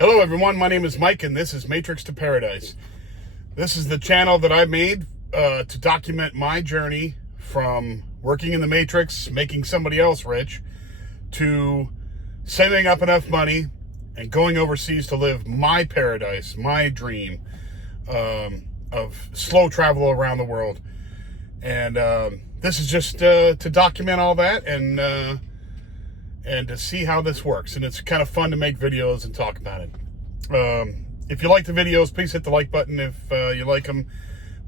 Hello everyone, my name is Mike and this is Matrix to Paradise. This is the channel that I made to document my journey from working in the Matrix, making somebody else rich, to saving up enough money and going overseas to live my paradise, my dream of slow travel around the world. And this is just to document all that and to see how this works. And it's kind of fun to make videos and talk about it. If you like the videos, please hit the like button. If you like them,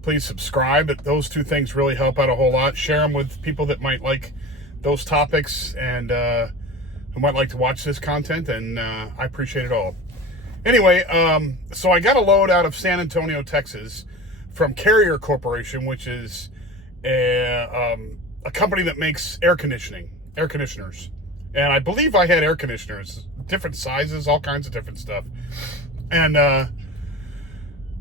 please subscribe. Those two things really help out a whole lot. Share them with people that might like those topics and who might like to watch this content, and I appreciate it all. Anyway, so I got a load out of San Antonio, Texas from Carrier Corporation, which is a company that makes air conditioners. And I believe I had air conditioners, different sizes, all kinds of different stuff. And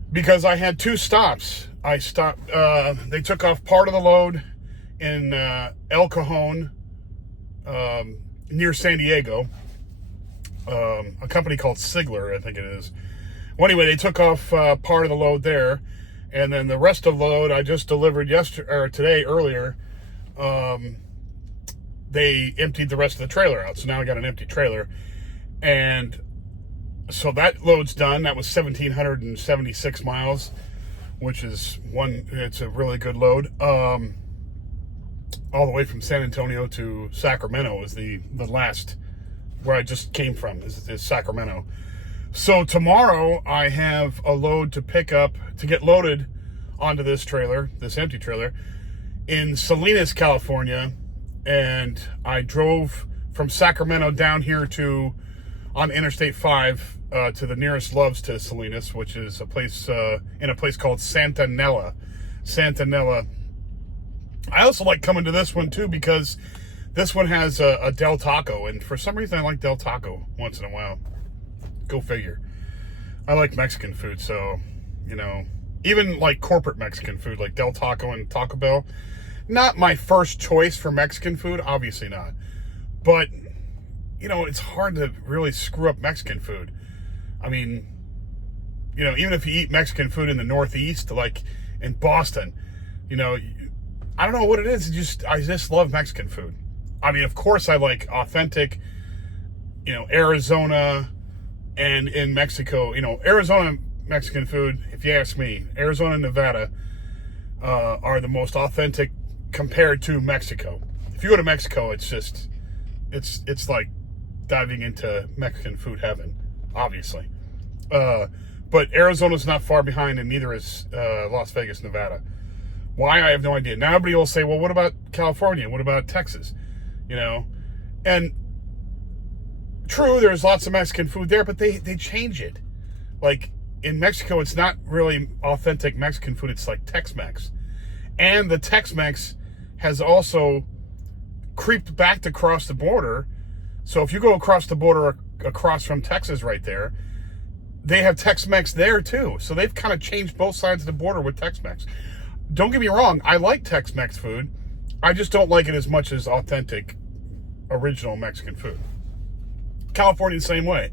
because I had two stops, they took off part of the load in El Cajon, near San Diego, a company called Sigler, I think it is. Well, anyway, they took off part of the load there, and then the rest of the load I just delivered today earlier. They emptied the rest of the trailer out, so now I got an empty trailer, and so that load's done. That was 1,776 miles, which is it's a really good load. All the way from San Antonio to Sacramento is the last where I just came from is Sacramento. So tomorrow I have a load to pick up, to get loaded onto this trailer, this empty trailer, in Salinas, California. And I drove from Sacramento down here on Interstate 5 to the nearest Loves to Salinas, which is a place in a place called Santa Nella. Santa Nella. I also like coming to this one too because this one has a Del Taco, and for some reason I like Del Taco once in a while. Go figure. I like Mexican food, so even like corporate Mexican food like Del Taco and Taco Bell. Not my first choice for Mexican food, obviously not. But, it's hard to really screw up Mexican food. I mean, even if you eat Mexican food in the Northeast, like in Boston, I don't know what it is. I just love Mexican food. I mean, of course I like authentic, Arizona and in Mexico, Arizona Mexican food, if you ask me, Arizona and Nevada are the most authentic compared to Mexico. If you go to Mexico, it's like diving into Mexican food heaven, obviously. But Arizona's not far behind, and neither is Las Vegas, Nevada. Why? I have no idea. Now everybody will say, well, what about California? What about Texas? And true, there's lots of Mexican food there, but they change it. Like in Mexico, it's not really authentic Mexican food. It's like Tex-Mex. And the Tex-Mex has also creeped back across the border. So if you go across the border, across from Texas right there, they have Tex-Mex there too. So they've kind of changed both sides of the border with Tex-Mex. Don't get me wrong, I like Tex-Mex food. I just don't like it as much as authentic, original Mexican food. California the same way.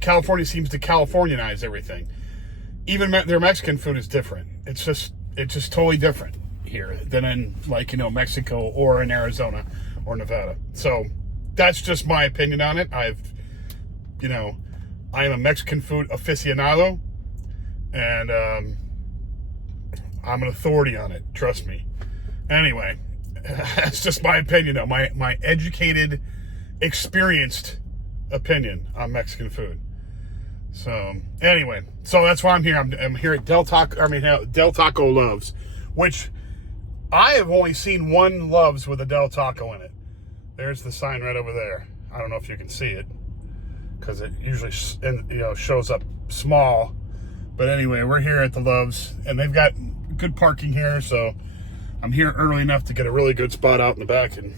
California seems to Californianize everything. Even their Mexican food is different. It's just totally different here than in Mexico or in Arizona or Nevada. So that's just my opinion on it. I am a Mexican food aficionado, and I'm an authority on it. Trust me. Anyway, that's just my opinion, though. My educated, experienced opinion on Mexican food. So anyway, that's why I'm here. I'm here at Del Taco Loves, which I have only seen one Loves with a Del Taco in it. There's the sign right over there. I don't know if you can see it because it usually shows up small. But anyway, we're here at the Loves, and they've got good parking here, so I'm here early enough to get a really good spot out in the back and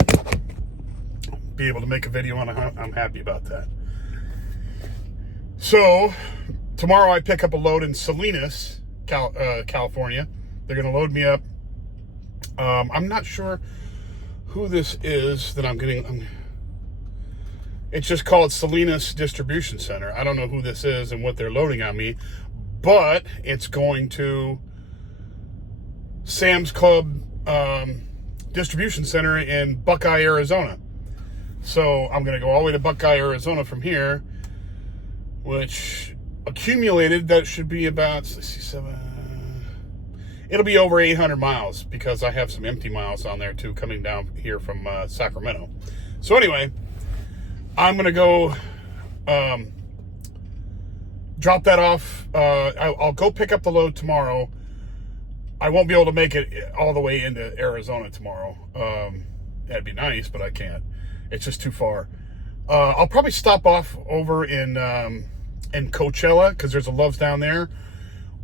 be able to make a video on it. I'm happy about that. So tomorrow I pick up a load in Salinas, California. They're going to load me up. I'm not sure who this is that I'm getting. It's just called Salinas Distribution Center. I don't know who this is and what they're loading on me, but it's going to Sam's Club Distribution Center in Buckeye, Arizona. So I'm going to go all the way to Buckeye, Arizona from here, which accumulated, that should be about 67. It'll be over 800 miles because I have some empty miles on there too coming down here from Sacramento. So anyway, I'm going to go drop that off. I'll go pick up the load tomorrow. I won't be able to make it all the way into Arizona tomorrow. That'd be nice, but I can't. It's just too far. I'll probably stop off over in Coachella because there's a Love's down there.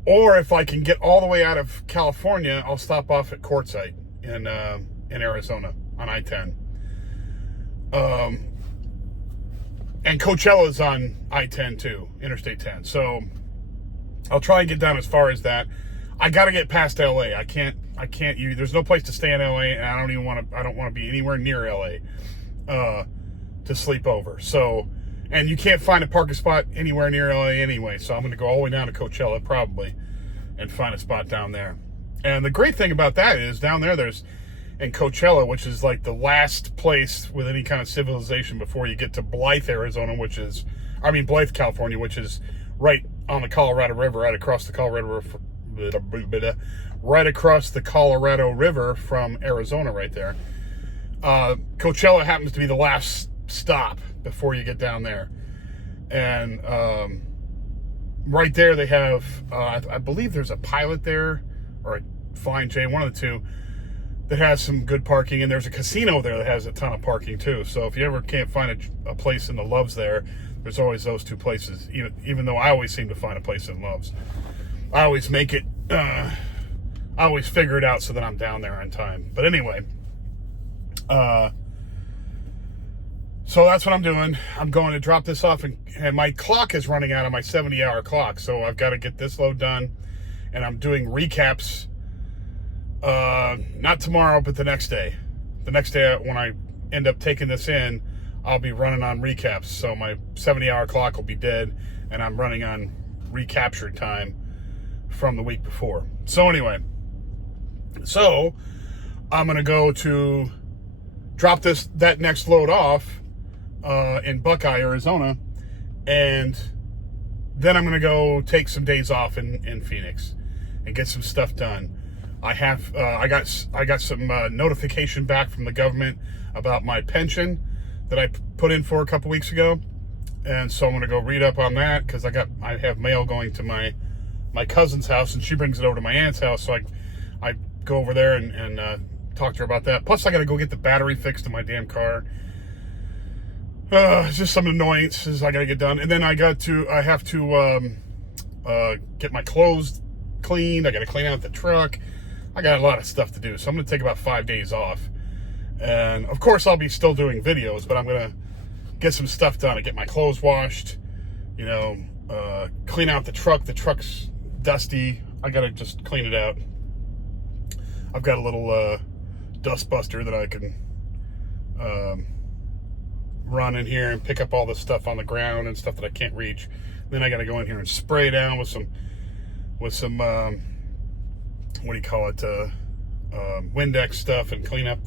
Or if I can get all the way out of California, I'll stop off at Quartzsite in Arizona on I-10. And Coachella's on I-10 too, Interstate 10. So I'll try and get down as far as that. I got to get past LA. I can't. There's no place to stay in LA, and I don't want to be anywhere near LA to sleep over. So, and you can't find a parking spot anywhere near LA anyway. So I'm going to go all the way down to Coachella probably and find a spot down there. And the great thing about that is down there, in Coachella, which is like the last place with any kind of civilization before you get to Blythe, California, which is right on the Colorado River, right across the Colorado River from Arizona right there. Coachella happens to be the last stop before you get down there. And right there they have, I believe there's a Pilot there, or a Flying J, one of the two, that has some good parking. And there's a casino there that has a ton of parking too. So if you ever can't find a place in the Loves there's always those two places, even though I always seem to find a place in Loves. I always make it, I always figure it out so that I'm down there on time. But anyway, so that's what I'm doing. I'm going to drop this off, and my clock is running out on my 70-hour clock. So I've got to get this load done, and I'm doing recaps, not tomorrow, but the next day. The next day when I end up taking this in, I'll be running on recaps. So my 70-hour clock will be dead, and I'm running on recaptured time from the week before. So anyway, I'm going to go to drop that next load off in Buckeye, Arizona, and then I'm going to go take some days off in Phoenix and get some stuff done. I got some notification back from the government about my pension that I put in for a couple weeks ago, and so I'm going to go read up on that because I have mail going to my cousin's house, and she brings it over to my aunt's house, so I go over there and talk to her about that. Plus, I got to go get the battery fixed in my damn car. It's just some annoyances I got to get done, and then I have to get my clothes cleaned. I got to clean out the truck. I got a lot of stuff to do, so I'm going to take about 5 days off. And of course, I'll be still doing videos, but I'm going to get some stuff done. I get my clothes washed, clean out the truck. The truck's dusty. I got to just clean it out. I've got a little dust buster that I can run in here and pick up all the stuff on the ground and stuff that I can't reach. Then I got to go in here and spray down with some Windex stuff and clean up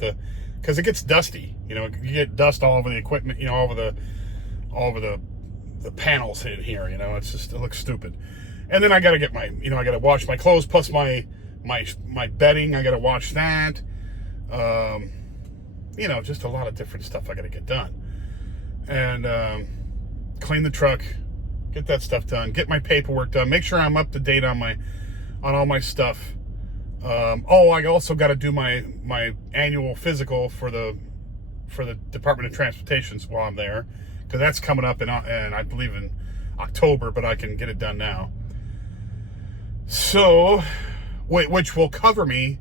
because it gets dusty. You get dust all over the equipment, all over the panels in here. It looks stupid. And then I got to get I got to wash my clothes plus my bedding. I got to wash that. Just a lot of different stuff I got to get done. And clean the truck, get that stuff done, get my paperwork done, make sure I'm up to date on all my stuff. I also got to do my annual physical for the Department of Transportation while I'm there, because that's coming up in I believe in October, but I can get it done now. So, which will cover me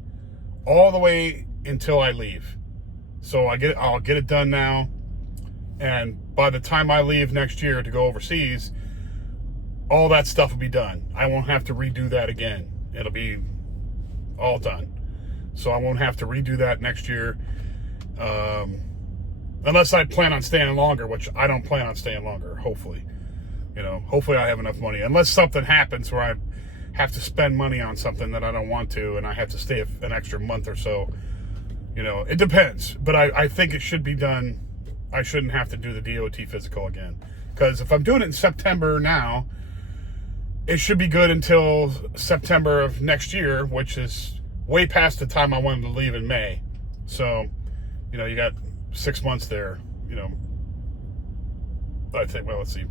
all the way until I leave. So I'll get it done now, and by the time I leave next year to go overseas, all that stuff will be done. I won't have to redo that again. It'll be all done. So I won't have to redo that next year. unless I plan on staying longer, which I don't plan on staying longer, hopefully. Hopefully I have enough money. Unless something happens where I have to spend money on something that I don't want to, and I have to stay an extra month or so. It depends. But I think it should be done. I shouldn't have to do the DOT physical again. Because if I'm doing it in September now, it should be good until September of next year, which is way past the time I wanted to leave in May. So, you got 6 months there. I think, let's see.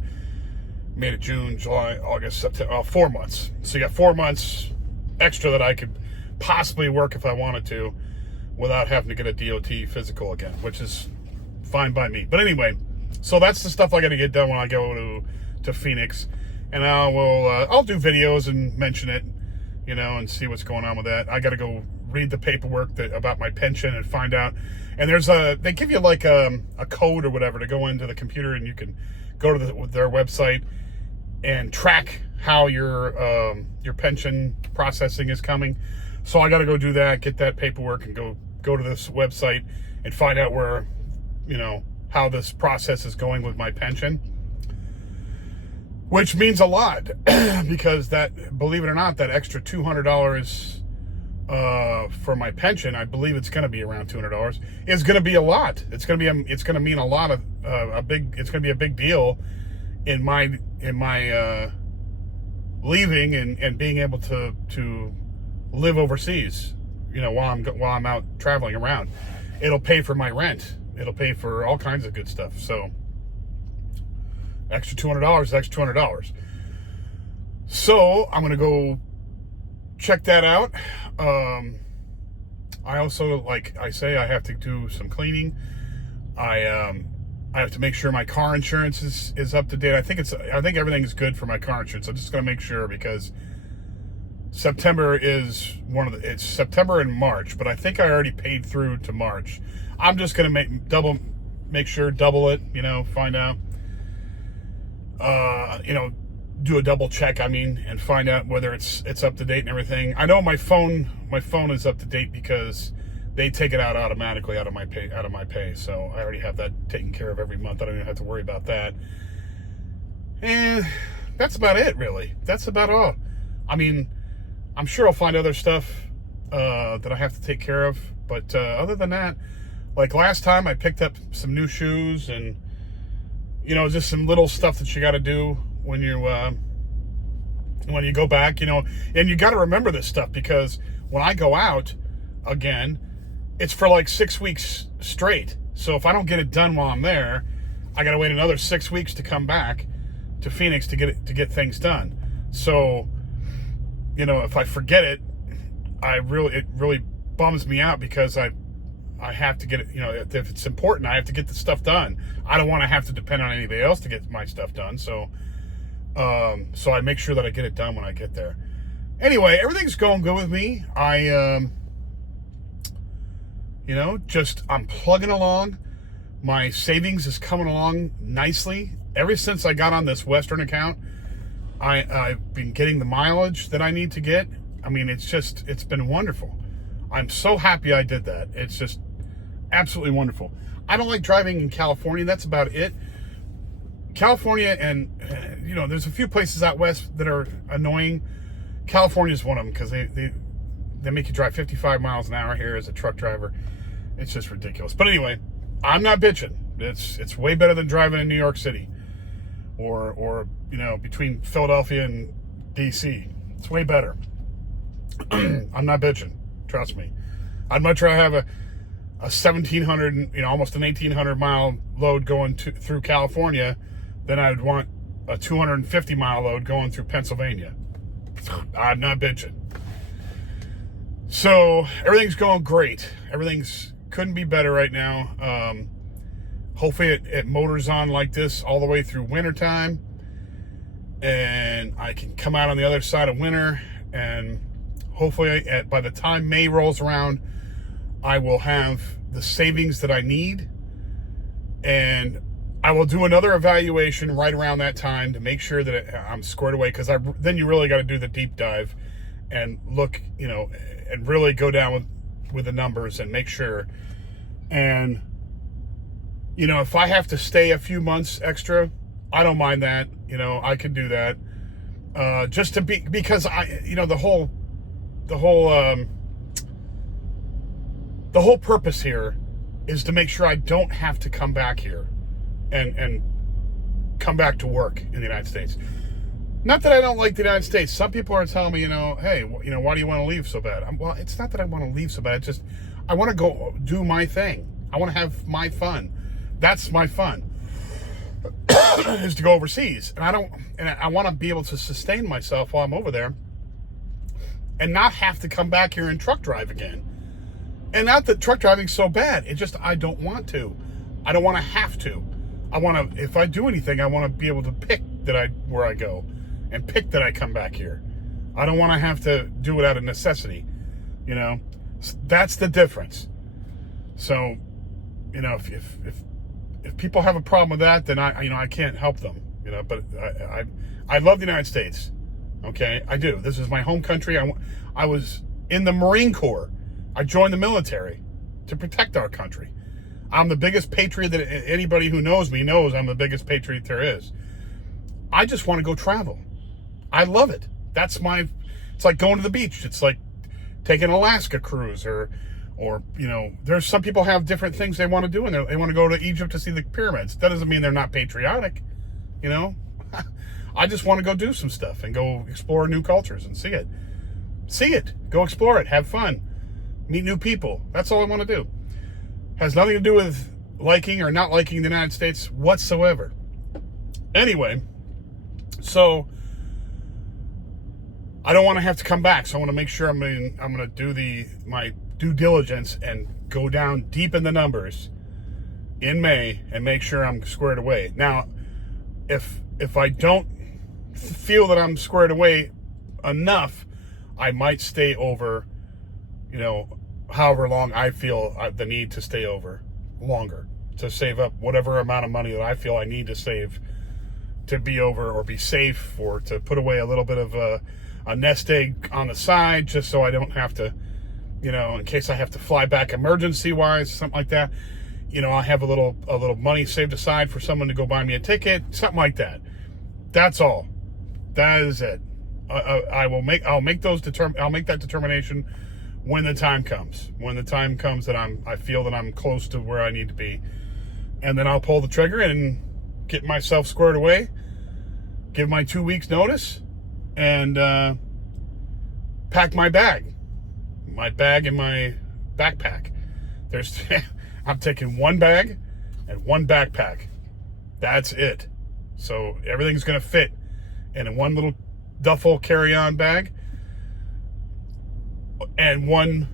May to June, July, August, September, 4 months. So you got 4 months extra that I could possibly work if I wanted to without having to get a DOT physical again, which is fine by me. But anyway, so that's the stuff I got to get done when I go to Phoenix. And I'll do videos and mention it, and see what's going on with that. I got to go read the paperwork about my pension and find out. And they give you like a code or whatever to go into the computer, and you can go to their website and track how your pension processing is coming. So I got to go do that, get that paperwork, and go to this website and find out where, how this process is going with my pension, which means a lot because believe it or not, that extra $200 for my pension, I believe it's going to be around $200, is going to be a lot. It's going to mean a lot of it's going to be a big deal in my leaving and being able to live overseas, while I'm out traveling around. It'll pay for my rent. It'll pay for all kinds of good stuff. So extra $200. So I'm gonna go check that out. I also, like I say, I have to do some cleaning. I have to make sure my car insurance is up to date. I think everything is good for my car insurance. I'm just gonna make sure because September is it's September and March, but I think I already paid through to March. I'm just gonna double it, find out, do a double check, and find out whether it's up to date and everything. I know my phone is up to date because they take it out automatically out of my pay. So I already have that taken care of every month. I don't even have to worry about that. And that's about it, really. That's about all. I'm sure I'll find other stuff that I have to take care of. But other than that, like last time, I picked up some new shoes and, just some little stuff that you got to do when you go back, and you got to remember this stuff because when I go out again, it's for like 6 weeks straight. So if I don't get it done while I'm there, I got to wait another 6 weeks to come back to Phoenix to get things done. So, if I forget it, it really bums me out because I have to get it, if it's important, I have to get the stuff done. I don't want to have to depend on anybody else to get my stuff done. So I make sure that I get it done when I get there. Anyway, everything's going good with me. I'm plugging along. My savings is coming along nicely. Ever since I got on this Western account, I've been getting the mileage that I need to get. It's been wonderful. I'm so happy I did that. It's just absolutely wonderful. I don't like driving in California. That's about it. California and, there's a few places out west that are annoying. California is one of them because they make you drive 55 miles an hour here as a truck driver. It's just ridiculous. But anyway, I'm not bitching. It's way better than driving in New York City or between Philadelphia and DC. It's way better. I'm not bitching. Trust me. I'd much rather have a 1,700, almost an 1,800 mile load going through California than I'd want a 250 mile load going through Pennsylvania. I'm not bitching. So everything's going great. Everything's couldn't be better right now. Hopefully it motors on like this all the way through wintertime, and I can come out on the other side of winter, and hopefully by the time May rolls around, I will have the savings that I need, and I will do another evaluation right around that time to make sure that I'm squared away, because then you really got to do the deep dive and look, and really go down with the numbers and make sure. And If I have to stay a few months extra, I don't mind that. I can do that. Just to be, because the whole purpose here is to make sure I don't have to come back here and come back to work in the United States. Not that I don't like the United States. Some people are telling me, hey, why do you want to leave so bad? Well, it's not that I want to leave so bad. It's just I want to go do my thing. I want to have my fun. That's my fun, is to go overseas. And I want to be able to sustain myself while I'm over there and not have to come back here and truck drive again. And not that truck driving's so bad. It's just I don't want to. I don't want to have to. I want to, if I do anything, I want to be able to pick where I go and pick that I come back here. I don't want to have to do it out of necessity. That's the difference. So, if people have a problem with that, then I can't help them. But I love the United States. Okay, I do. This is my home country. I was in the Marine Corps. I joined the military to protect our country. I'm the biggest patriot that anybody who knows me knows. I'm the biggest patriot there is. I just want to go travel. I love it. It's like going to the beach. It's like taking an Alaska cruise or there's some people have different things they want to do, and they want to go to Egypt to see the pyramids. That doesn't mean they're not patriotic. I just want to go do some stuff and go explore new cultures and see it. Go explore it. Have fun. Meet new people. That's all I want to do. Has nothing to do with liking or not liking the United States whatsoever. Anyway, so I don't want to have to come back. So I want to make sure I'm going to do my due diligence and go down deep in the numbers in May and make sure I'm squared away. Now, if I don't feel that I'm squared away enough, I might stay over, however long I feel the need to stay over longer, to save up whatever amount of money that I feel I need to save to be over or be safe, or to put away a little bit of a nest egg on the side, just so I don't have to, in case I have to fly back emergency wise, something like that. I have a little money saved aside for someone to go buy me a ticket, something like that. That's all. That is it. I'll make that determination when the time comes. When the time comes that I feel that I'm close to where I need to be, and then I'll pull the trigger and get myself squared away. Give my 2 weeks notice, and pack my bag and my backpack. I'm taking one bag and one backpack. That's it. So everything's going to fit in one little duffel carry-on bag and one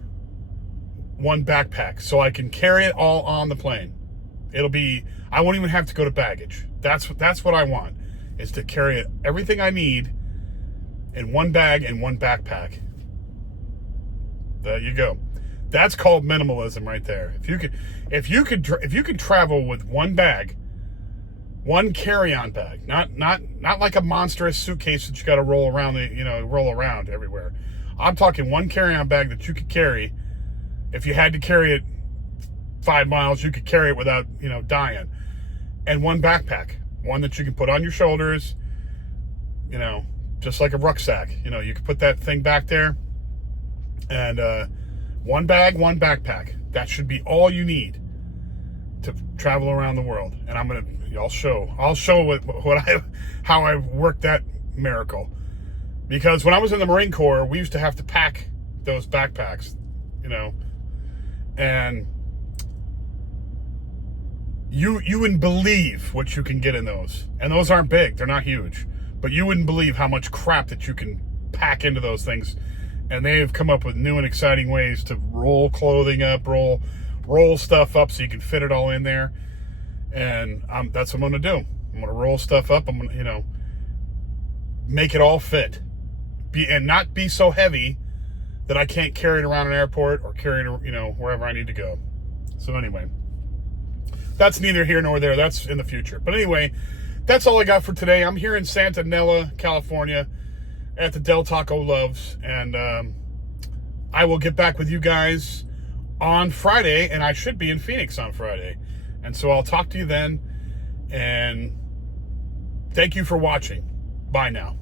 backpack, so I can carry it all on the plane. I won't even have to go to baggage. That's what I want, is to carry everything I need in one bag and one backpack. There you go. That's called minimalism right there. If you could travel with one bag, one carry-on bag, not like a monstrous suitcase that you got to roll around everywhere. I'm talking one carry-on bag that you could carry. If you had to carry it 5 miles, you could carry it without dying. And one backpack, one that you can put on your shoulders, just like a rucksack. You can put that thing back there, and one bag, one backpack. That should be all you need to travel around the world. And I'll show how I worked that miracle. Because when I was in the Marine Corps, we used to have to pack those backpacks, and you wouldn't believe what you can get in those. And those aren't big, they're not huge, but you wouldn't believe how much crap that you can pack into those things. And they've come up with new and exciting ways to roll clothing up, roll stuff up so you can fit it all in there. And that's what I'm going to do. I'm going to roll stuff up. I'm going to, make it all fit. And not be so heavy that I can't carry it around an airport or carry it, wherever I need to go. So anyway, that's neither here nor there. That's in the future. But anyway, that's all I got for today. I'm here in Santa Nella, California, at the Del Taco Loves, and I will get back with you guys on Friday, and I should be in Phoenix on Friday. And so I'll talk to you then. And thank you for watching. Bye now.